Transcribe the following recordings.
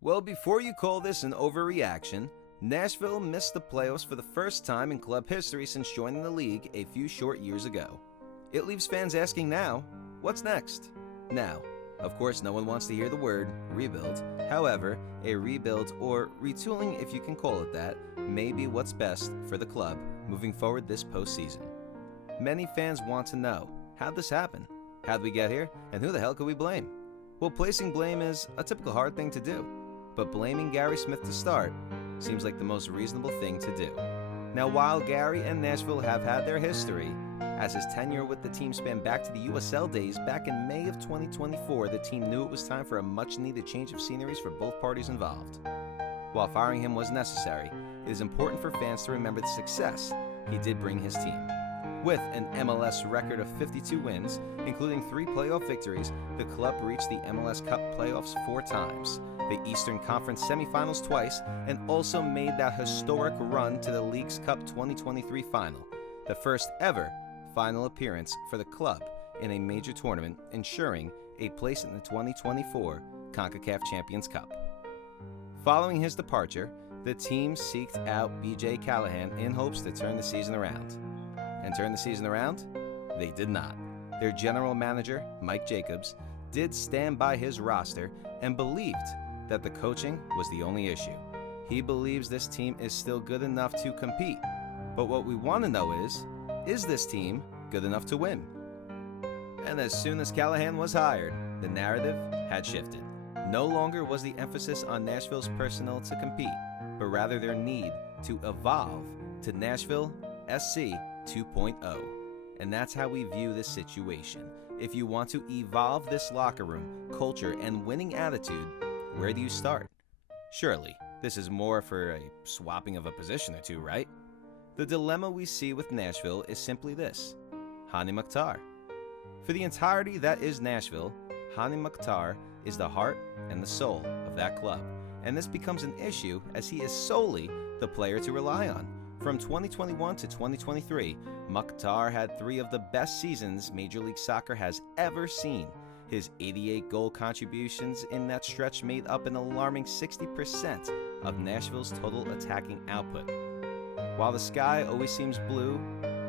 Well, before you call this an overreaction, Nashville missed the playoffs for the first time in club history since joining the league a few short years ago. It leaves fans asking now, what's next? Now, of course, no one wants to hear the word rebuild. However, a rebuild, or retooling if you can call it that, may be what's best for the club moving forward this postseason. Many fans want to know, how'd this happen? How'd we get here? And who the hell could we blame? Well, placing blame is a typical hard thing to do, but blaming Gary Smith to start seems like the most reasonable thing to do. Now, while Gary and Nashville have had their history, as his tenure with the team spanned back to the USL days back in May of 2024, the team knew it was time for a much-needed change of sceneries for both parties involved. While firing him was necessary, it is important for fans to remember the success he did bring his team. With an MLS record of 52 wins, including 3 playoff victories, the club reached the MLS Cup playoffs 4 times, the Eastern Conference semifinals twice, and also made that historic run to the League's Cup 2023 final, the first ever final appearance for the club in a major tournament, ensuring a place in the 2024 CONCACAF Champions Cup. Following his departure, the team sought out BJ Callahan in hopes to turn the season around. And turn the season around? They did not. Their general manager, Mike Jacobs, did stand by his roster and believed that the coaching was the only issue. He believes this team is still good enough to compete. But what we want to know is this team good enough to win? And as soon as Callahan was hired, the narrative had shifted. No longer was the emphasis on Nashville's personnel to compete, but rather their need to evolve to Nashville SC 2.0. And that's how we view this situation. If you want to evolve this locker room, culture, and winning attitude, where do you start? Surely, this is more for a swapping of a position or two, right? The dilemma we see with Nashville is simply this: Hany Mukhtar. For the entirety that is Nashville, Hany Mukhtar is the heart and the soul of that club. And this becomes an issue as he is solely the player to rely on. From 2021 to 2023, Mukhtar had 3 of the best seasons Major League Soccer has ever seen. His 88 goal contributions in that stretch made up an alarming 60% of Nashville's total attacking output. While the sky always seems blue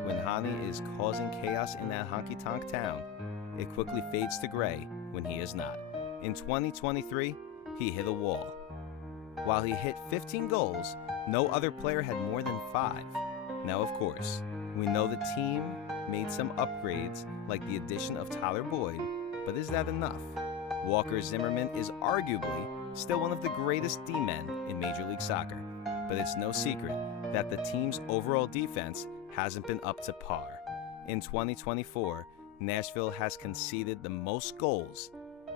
when Hany is causing chaos in that honky-tonk town, it quickly fades to gray when he is not. In 2023, he hit a wall. While he hit 15 goals, no other player had more than 5. Now, of course, we know the team made some upgrades like the addition of Tyler Boyd, but is that enough? Walker Zimmerman is arguably still one of the greatest D-men in Major League Soccer, but it's no secret that the team's overall defense hasn't been up to par. In 2024, Nashville has conceded the most goals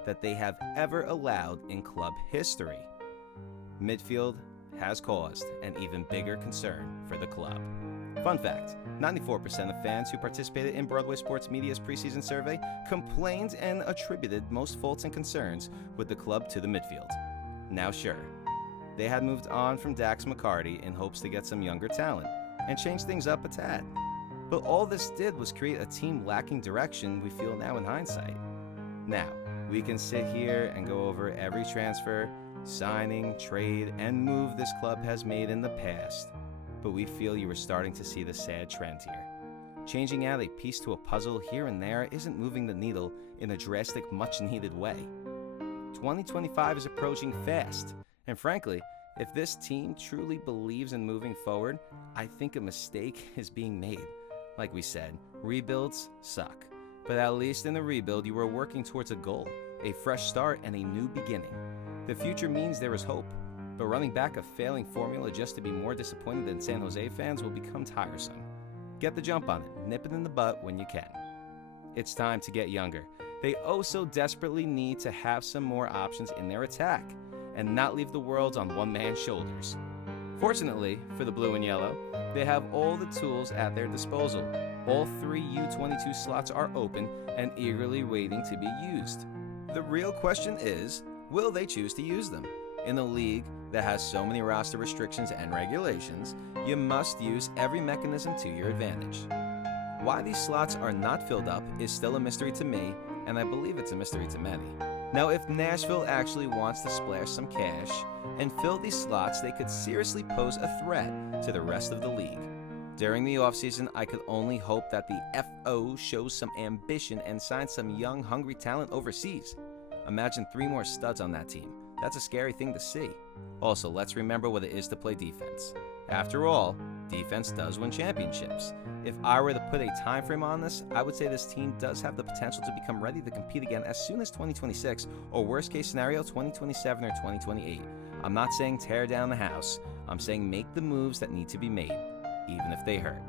that they have ever allowed in club history. Midfield has caused an even bigger concern for the club. Fun fact, 94% of fans who participated in Broadway Sports Media's preseason survey complained and attributed most faults and concerns with the club to the midfield. Now sure, they had moved on from Dax McCarty in hopes to get some younger talent and change things up a tad. But all this did was create a team lacking direction we feel now in hindsight. Now, we can sit here and go over every transfer, signing, trade, and move this club has made in the past, but we feel you are starting to see the sad trend here. Changing out a piece to a puzzle here and there isn't moving the needle in a drastic, much-needed way. 2025 is approaching fast, and frankly, if this team truly believes in moving forward, I think a mistake is being made. Like we said, rebuilds suck, but at least in the rebuild you are working towards a goal, a fresh start, and a new beginning. The future means there is hope, but running back a failing formula just to be more disappointed than San Jose fans will become tiresome. Get the jump on it, nip it in the butt when you can. It's time to get younger. They oh so desperately need to have some more options in their attack, and not leave the world on one man's shoulders. Fortunately for the blue and yellow, they have all the tools at their disposal. All 3 U22 slots are open and eagerly waiting to be used. The real question is, will they choose to use them? In a league that has so many roster restrictions and regulations, you must use every mechanism to your advantage. Why these slots are not filled up is still a mystery to me, and I believe it's a mystery to many. Now, if Nashville actually wants to splash some cash and fill these slots, they could seriously pose a threat to the rest of the league. During the offseason, I could only hope that the FO shows some ambition and signs some young, hungry talent overseas. Imagine 3 more studs on that team. That's a scary thing to see. Also, let's remember what it is to play defense. After all, defense does win championships. If I were to put a time frame on this, I would say this team does have the potential to become ready to compete again as soon as 2026, or worst case scenario, 2027 or 2028. I'm not saying tear down the house. I'm saying make the moves that need to be made, even if they hurt.